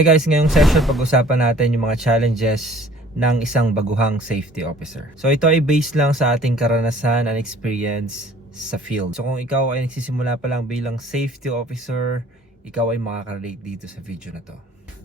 Hey guys, ngayong session pag-usapan natin yung mga challenges ng isang baguhang safety officer. So ito ay based lang sa ating karanasan and experience sa field. So kung ikaw ay nagsisimula pa lang bilang safety officer, ikaw ay makaka-relate dito sa video na to.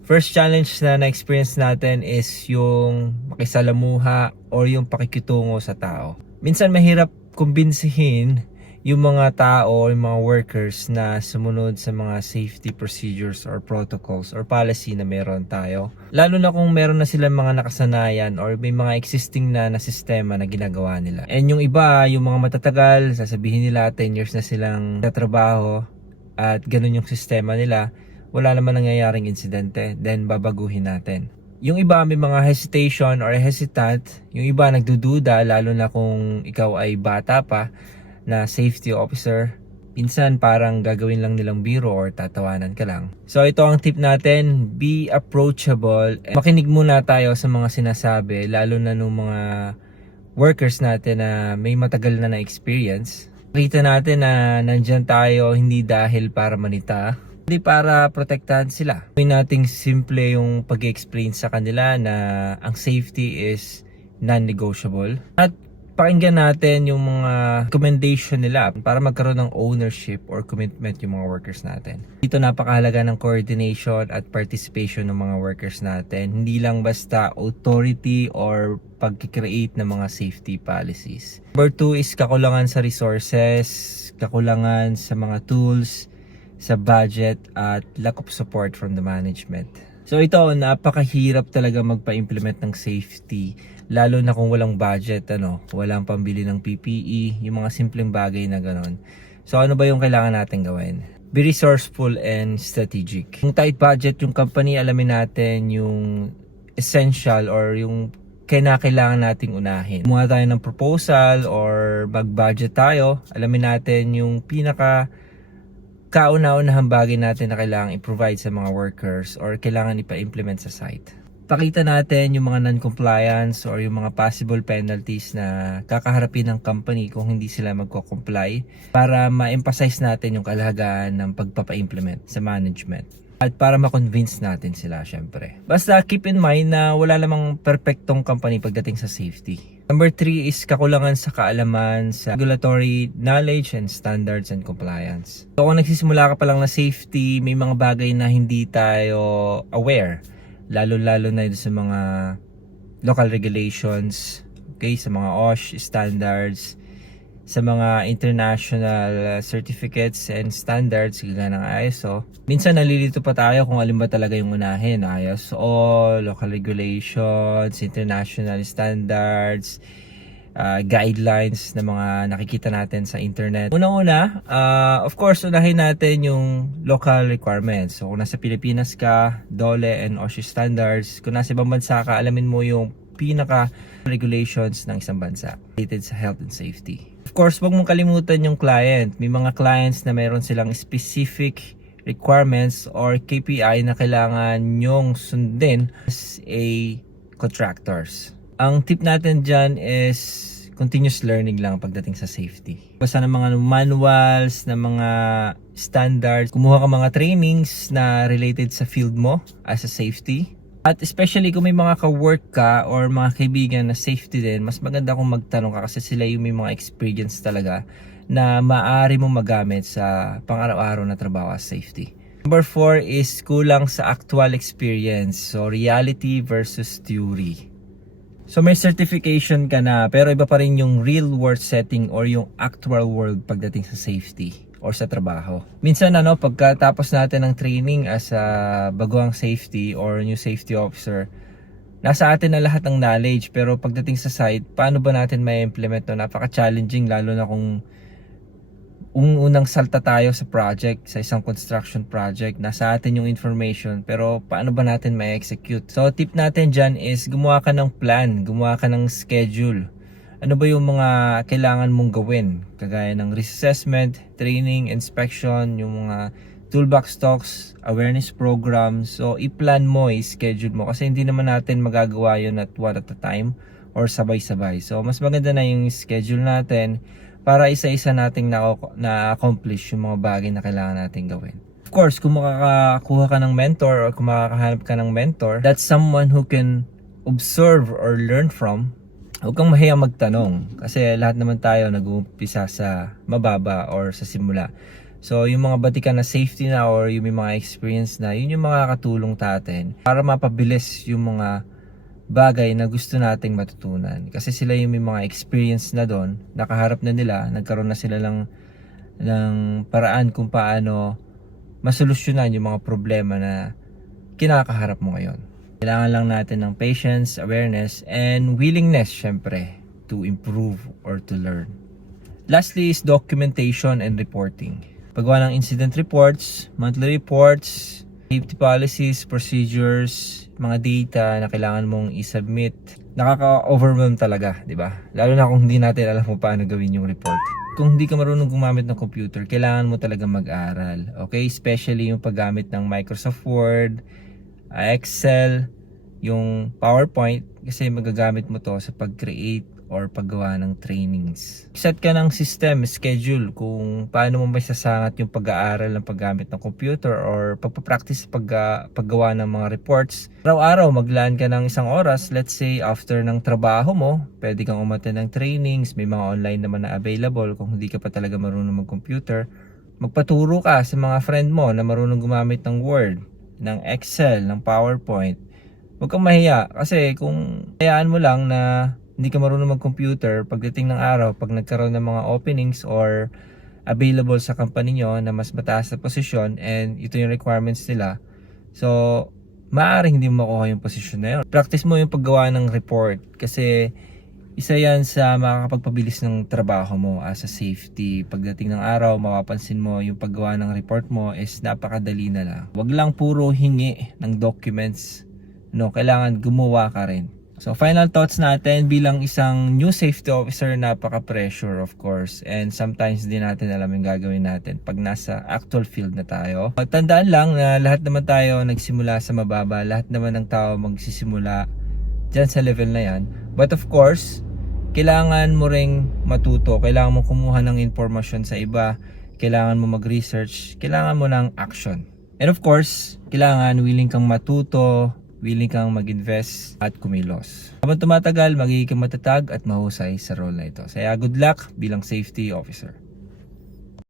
First challenge na na-experience natin is yung makisalamuha or yung pakikitungo sa tao. Minsan mahirap kumbinsihin yung mga tao, yung mga workers na sumunod sa mga safety procedures or protocols or policy na meron tayo. Lalo na kung meron na silang mga nakasanayan or may mga existing na sistema na ginagawa nila. And yung iba, yung mga matatagal, sasabihin nila 10 years na silang tatrabaho at ganun yung sistema nila, wala naman nangyayaring insidente, then babaguhin natin. Yung iba may mga hesitation or hesitant, yung iba nagdududa lalo na kung ikaw ay bata pa na safety officer, minsan parang gagawin lang nilang biro or tatawanan ka lang. So ito ang tip natin, be approachable. Makinig muna tayo sa mga sinasabi, lalo na nung mga workers natin na may matagal na experience. Kita natin na nandyan tayo hindi dahil para manita, hindi para protektahan sila. Gawin nating simple yung pag-explain sa kanila na ang safety is non-negotiable. At pakinggan natin yung mga recommendation nila para magkaroon ng ownership or commitment yung mga workers natin. Dito napakahalaga ng coordination at participation ng mga workers natin. Hindi lang basta authority or pag-create ng mga safety policies. Number 2 is kakulangan sa resources, kakulangan sa mga tools, sa budget at lack of support from the management. So ito, napakahirap talaga magpa-implement ng safety, lalo na kung walang budget, walang pambili ng PPE, yung mga simpleng bagay na ganon. So ano ba yung kailangan natin gawin? Be resourceful and strategic. Kung tight budget yung company, alamin natin yung essential or yung kailangan nating unahin. Kumuha tayo ng proposal or mag-budget tayo, alamin natin yung kauna-unahang bagay natin na kailangan i-provide sa mga workers or kailangan ipa-implement sa site. Pakita natin yung mga non-compliance or yung mga possible penalties na kakaharapin ng company kung hindi sila magko-comply para ma-emphasize natin yung kalahagahan ng pagpapa-implement sa management. At para ma-convince natin sila syempre. Basta keep in mind na wala namang perfectong company pagdating sa safety. Number 3 is kakulangan sa kaalaman sa regulatory knowledge and standards and compliance. So kung nagsisimula ka pa lang na safety, may mga bagay na hindi tayo aware. Lalo-lalo na sa mga local regulations, okay, sa mga OSH standards, sa mga international certificates and standards gaya ng ISO. Minsan nalilito pa tayo kung alin ba talaga yung unahin, ISO, local regulations, international standards, guidelines na mga nakikita natin sa internet. Unang-una, of course, unahin natin yung local requirements. So kung nasa Pilipinas ka, DOLE and OSHA standards. Kung nasa ibang bansa ka, alamin mo yung pinaka regulations ng isang bansa related sa health and safety. Of course, wag mong kalimutan yung client. May mga clients na mayroon silang specific requirements or KPI na kailangan nyong sundin as a contractors. Ang tip natin dyan is continuous learning lang pagdating sa safety. Basta ng mga manuals, ng mga standards, kumuha ka mga trainings na related sa field mo as a safety. At especially kung may mga ka-work ka or mga kaibigan na safety din, mas maganda kung magtanong ka kasi sila yung may mga experience talaga na maaari mong magamit sa pang-araw-araw na trabaho as safety. Number 4 is kulang sa actual experience. So reality versus theory. So may certification ka na pero iba pa rin yung real world setting or yung actual world pagdating sa safety or sa trabaho. Minsan pagkatapos natin ng training as a baguhang safety or new safety officer, nasa atin na lahat ng knowledge pero pagdating sa site, paano ba natin may implement napaka-challenging lalo na kung unang salta tayo sa project, sa isang construction project, nasa atin yung information pero paano ba natin may execute? So tip natin dyan is gumawa ka ng plan, gumawa ka ng schedule. Ano ba yung mga kailangan mong gawin? Kagaya ng risk assessment, training, inspection, yung mga toolbox talks, awareness programs. So i-plan mo, i-schedule mo kasi hindi naman natin magagawa yun at one at a time or sabay-sabay. So mas maganda na yung schedule natin para isa-isa nating na-accomplish yung mga bagay na kailangan natin gawin. Of course, kung makakakuha ka ng mentor or kung makakahanap ka ng mentor, that's someone who can observe or learn from. Huwag kang mahiyang magtanong kasi lahat naman tayo nag-uumpisa sa mababa or sa simula. So yung mga batikan na safety na or yung may mga experience na, yun yung makakatulong sa atin para mapabilis yung mga bagay na gusto nating matutunan. Kasi sila yung may mga experience na doon, nakaharap na nila, nagkaroon na sila ng paraan kung paano masolusyonan yung mga problema na kinakaharap mo ngayon. Kailangan lang natin ng patience, awareness, and willingness syempre to improve or to learn. Lastly is documentation and reporting. Paggawa ng incident reports, monthly reports, safety policies, procedures, mga data na kailangan mong i-submit. Nakaka-overwhelm talaga, di ba? Lalo na kung hindi natin alam kung paano gawin yung report. Kung hindi ka marunong gumamit ng computer, kailangan mo talaga mag-aral. Okay? Especially yung paggamit ng Microsoft Word, Excel, yung PowerPoint, kasi magagamit mo to sa pag-create or paggawa ng trainings. Set ka ng system, schedule kung paano mo masasangat yung pag-aaral ng paggamit ng computer or pagpapractice paggawa ng mga reports. Araw-araw maglaan ka ng isang oras, let's say after ng trabaho mo, pwede kang umattend ng trainings, may mga online naman na available kung hindi ka pa talaga marunong mag-computer. Magpaturo ka sa mga friend mo na marunong gumamit ng Word, ng Excel, ng PowerPoint. Huwag kang mahiya kasi kung hayaan mo lang na hindi ka marunong mag-computer, pagdating ng araw, pag nagkaroon ng mga openings or available sa company nyo na mas mataas na posisyon and ito yung requirements nila, so maaaring hindi mo makuha yung posisyon na yun. Practice mo yung paggawa ng report kasi isa yan sa makakapagpabilis ng trabaho mo as a safety. Pagdating ng araw, mapapansin mo yung paggawa ng report mo is napakadali na lang. Huwag lang puro hingi ng documents. No, kailangan gumawa ka rin. So final thoughts natin bilang isang new safety officer, napaka-pressure of course, and sometimes din natin alam yung gagawin natin pag nasa actual field na tayo. Tandaan lang na lahat naman tayo nagsimula sa mababa, lahat naman ng tao magsisimula dyan sa level na yan. But of course, kailangan mo ring matuto, kailangan mo kumuha ng informasyon sa iba, kailangan mo mag-research, kailangan mo ng action. And of course, kailangan willing kang matuto, willing kang mag-invest at kumilos. Habang tumatagal, magiging matatag at mahusay sa role na ito. Kaya good luck bilang safety officer.